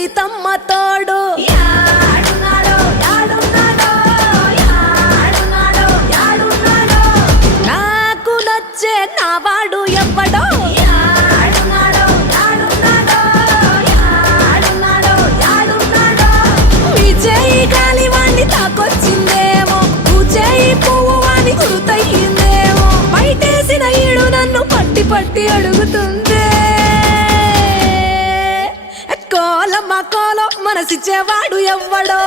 సీతమ్మ తోడు నాకు నచ్చే నావాడు ఎవ్వడో మీ చేయి గాలి వాణ్ణి తాకొచ్చిందేమో నువ్వు చేయి పువ్వు వాణ్ణి గురుతయ్యిందేమో బయటేసిన ఈడు నన్ను పట్టి పట్టి అడుగుతుందే కోలమ్మ కోలో మనసిచ్చేవాడు ఎవ్వడో